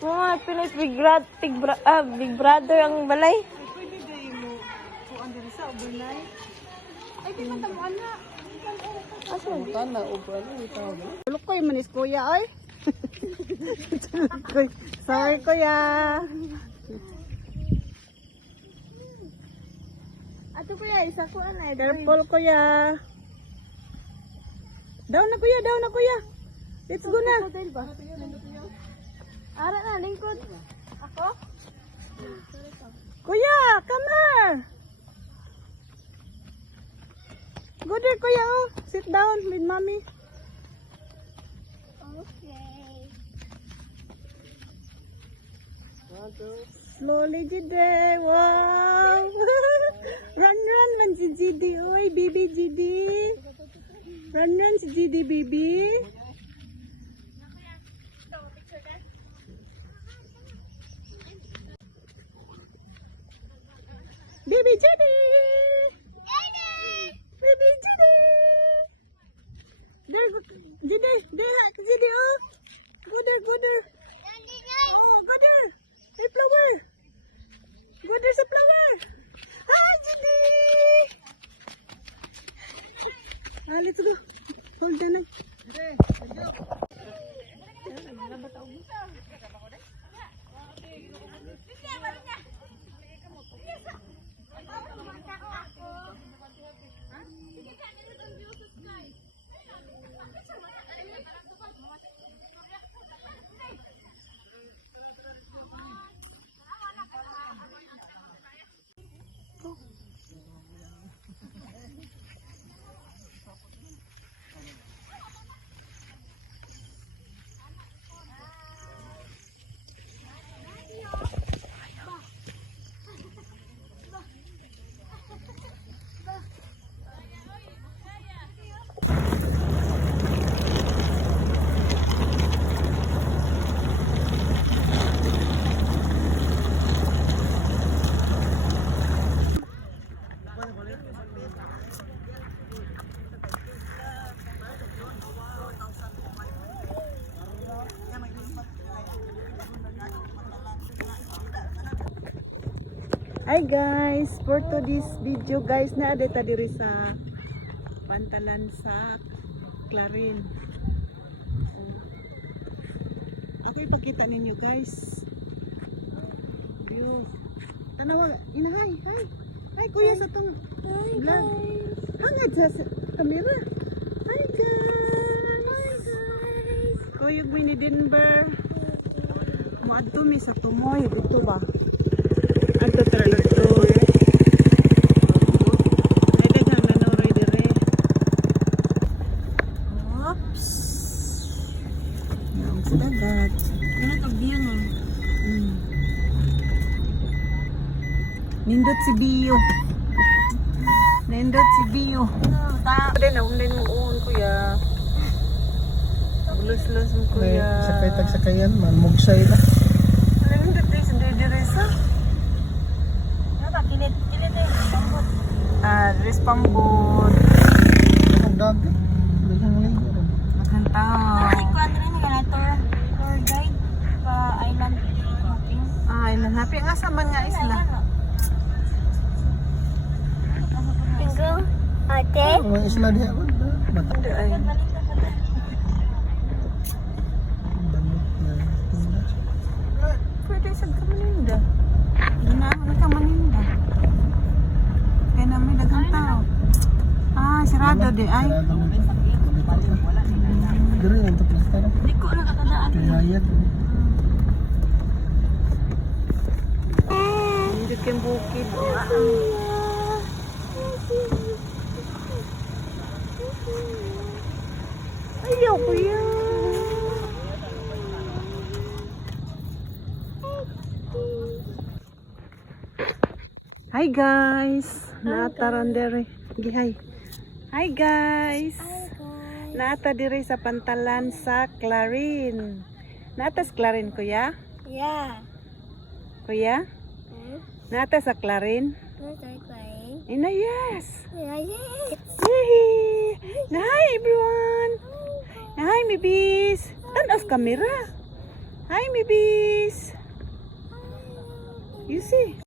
Mga Pinos Big Brother ang balay. Pwede kayo mo. So, andun sa overnight. Ay, di man tamuan na. Aso? Tana, o ano, itaw mo. Tulog ko yung manis kuya, ay. Tulog ko. Sorry, kuya. Ato kuya, isa ko anay. Careful, kuya. Down na, kuya. Down na, kuya. Let's go na. Ara na, lingkod. Ako? Kuya, come here. Go there, kuya. Oh. Sit down with mommy. Okay. Slowly, Jide. Wow. Run, run, man si Jide. Oy, baby Jide. Run, run si Jide, baby. Baby Jide. Baby Jide. There, Jide. There, Jide. Oh. Go there, go there. Oh, go there. Hey, flower. Go there sa flower. Ah, Jide. Ah, let's go. Hold on. Hi guys, for today's video guys, na deta diri sa Pantalan sa Clarin. Ako ipakita ninyo guys. View. Tanawa, inahay, hi. Hi kuya sa tong vlog. Hangad sa camera. Hi guys. Hi guys. Kuya Winnie Denver. Muadto mi sa tumoy dito ba? Ato talaga ito eh. Ay, daghang nanoroy dire. Oops. Ang sadagat. Ano to view no? Nindot si Bio. Nindot si Bio. Din mo uon kuya. Bulus-lus mo kuya. Sakay-sakayan man, mugsay na. Nindot din sa Dirisa. Kilit eh. Pambot. Ah, Diris Pambot. Ang dami. Daghang ligo ron. Maghang tao. Ay, kwadro ni kana tour guide pa island hopping. Ah, ilan happy nga sa man nga isla. Pinggul. Ate. Ang isla diha ron. Bata. Hindi ay. Ang dami na. Pwede sa Kamaninda. Ginamit ka Maninda. Kaya namin dagang tao. Ah, sirado di ay. Diri lang to pista ron. Di ko nakatadaan. Kayayat. Hindi kayong bukid. Ayaw ko yan. Hi guys. Naataran dere. Gihay. Hi guys. Naata diri sa Pantalan sa Clarin. Naatas Clarin kuya? Yeah. Kuya? Naata sa Clarin? What's I playing? Ina yes. Yeah, yes. Yay! Na hi everyone. Na hi babies. Tanas kamera. Hi, babies. You see?